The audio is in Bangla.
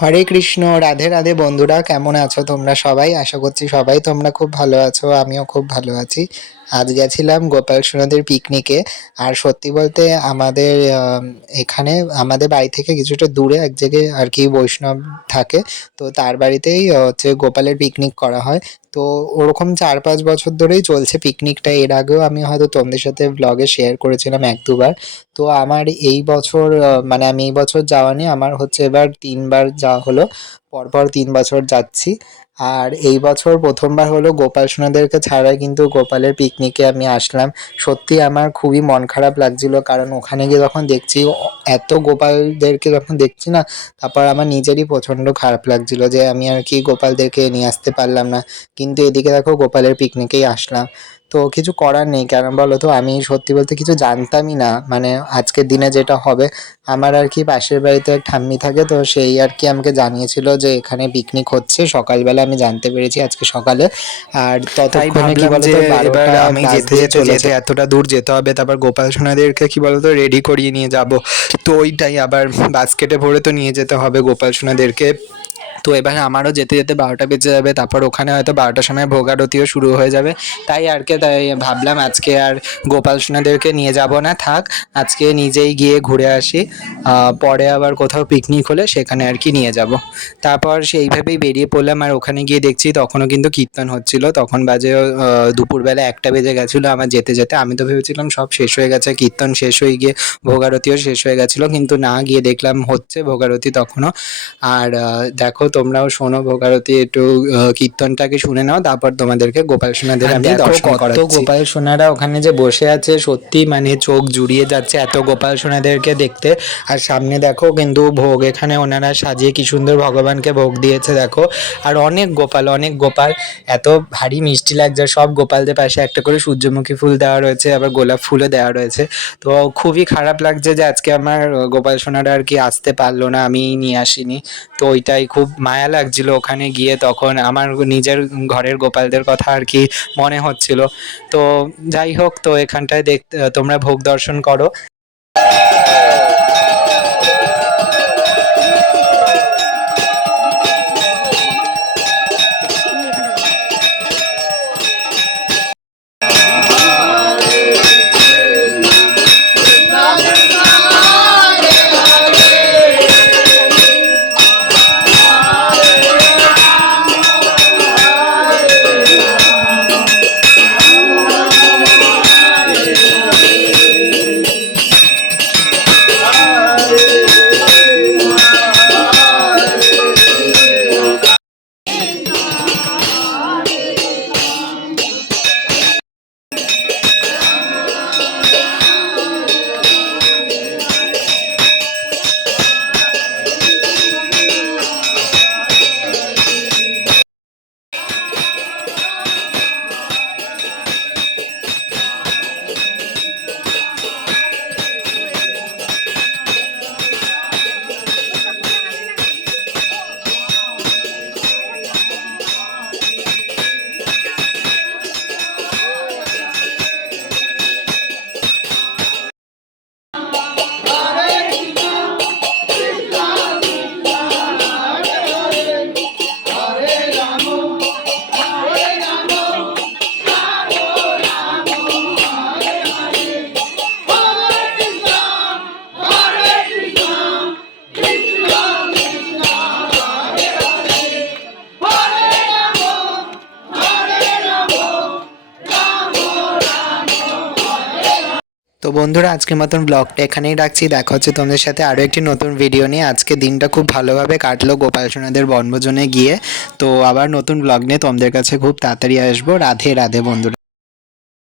হরে কৃষ্ণ, রাধে রাধে বন্ধুরা, কেমন আছো তোমরা সবাই? আশা করছি সবাই তোমরা খুব ভালো আছো, আমিও খুব ভালো আছি। আজ গেছিলাম গোপাল সোনাদের পিকনিকে আর সত্যি বলতে আমাদের এখানে আমাদের বাড়ি থেকে কিছুটা দূরে এক জায়গায় আর কি বৈষ্ণব থাকে। তো তার বাড়িতেই হচ্ছে গোপালের পিকনিক করা হয়। তো ওরকম চার পাঁচ বছর ধরেই চলছে পিকনিকটা এর আগেও আমি হয়তো তোমাদের সাথে ব্লগে শেয়ার করেছিলাম এক দুবার। তো আমার এই বছর মানে আমি এই বছর যাওয়া নিয়ে আমার হচ্ছে এবার তিনবার যাওয়া হলো। পরপর তিন বছর যাচ্ছি। আর এই বছর প্রথমবার হলো গোপাল সোনাদেরকে ছাড়াই কিন্তু গোপালের পিকনিকে আমি আসলাম। সত্যি আমার খুবই মন খারাপ লাগছিল, কারণ ওখানে গিয়ে যখন দেখছি এত গোপালদেরকে যখন দেখছি না, তারপর আমার নিজেরই প্রচণ্ড খারাপ লাগছিল যে আমি আর কি গোপালদেরকে নিয়ে আসতে পারলাম না। কিন্তু এদিকে দেখো গোপালের পিকনিকেই আসলাম। তো কিছু করার নেই। কারণ বলো তো? আমি সত্যি বলতে কিছু জানতামই না। মানে আজকের দিনে যেটা হবে আমার আর কি পাশের বাড়িতে এক ঠাম্মি থাকে তো সেই আর কি আমাকে জানিয়েছিল যে এখানে পিকনিক হচ্ছে। সকালবেলা আমি জানতে পেরেছি আজকে সকালে। আর ততক্ষণে কি বলতো এবার আমি যেতে যেতে যেতে এতটা দূর যেতে হবে তারপর গোপাল সোনাদেরকে কি বলতো রেডি করিয়ে নিয়ে যাব। তো ওইটাই আবার বাস্কেটে ভরে তো নিয়ে যেতে হবে গোপাল সোনাদেরকে। তো এবার আমারও যেতে যেতে বারোটা বেজে যাবে, তারপর ওখানে হয়তো বারোটার সময় ভোগারতিও শুরু হয়ে যাবে। তাই আর কি, তাই ভাবলাম আজকে আর গোপাল সোনাদেরকে নিয়ে যাব না, থাক, আজকে নিজেই গিয়ে ঘুরে আসি। পরে আবার কোথাও পিকনিক হলে সেখানে আর কি নিয়ে যাব। তারপর সেইভাবেই বেরিয়ে পড়লাম, আর ওখানে গিয়ে দেখছি তখনও কিন্তু কীর্তন হচ্ছিল। তখন বাজে দুপুরবেলা একটা বেজে গেছিল আমার যেতে যেতে। আমি তো ভেবেছিলাম সব শেষ হয়ে গেছে, কীর্তন শেষ হয়ে গিয়ে ভোগারতিও শেষ হয়ে গেছিল, কিন্তু না গিয়ে দেখলাম হচ্ছে ভোগারতি তখনও। আর দেখো তোমরাও শোনো ভোগারতি একটু কীর্তনটাকে শুনে নাও তারপর তোমাদেরকে গোপাল সোনাদের আমি দর্শন কত করাচ্ছি। গোপাল সোনারা ওখানে যে বসে আছে সত্যি মানে চোখ জুড়িয়ে যাচ্ছে এত গোপাল সোনাদেরকে দেখতে। আর সামনে দেখো কিন্তু ভোগ এখানে ওনারা সাজিয়ে কি সুন্দর ভগবানকে ভোগ দিয়েছে দেখো। আর অনেক গোপাল অনেক গোপাল এত ভারী মিষ্টি লাগছে সব গোপালদের পাশে একটা করে সূর্যমুখী ফুল দেওয়া রয়েছে আবার গোলাপ ফুলও দেওয়া রয়েছে। তো খুবই খারাপ লাগছে যে আজকে আমার গোপাল সোনারা আর কি আসতে পারল না আমি নিয়ে আসিনি। তো ওইটাই খুব মায়া লাগছিল ওখানে গিয়ে তখন আমার নিজের ঘরের গোপালদের কথা আর কি মনে হচ্ছিল। তো যাই হোক, তো এখানটায় দেখতে তোমরা ভোগ দর্শন করো। তো বন্ধুরা, আজকের মতন ব্লগটা এখানেই রাখছি। দেখা হচ্ছে তোমাদের সাথে আরও একটি নতুন ভিডিও নিয়ে। আজকে দিনটা খুব ভালোভাবে কাটলো গোপাল সোনাদের বনভোজনে গিয়ে। তো আবার নতুন ব্লগ নিয়ে তোমাদের কাছে খুব তাড়াতাড়ি আসব। রাধে রাধে বন্ধুরা।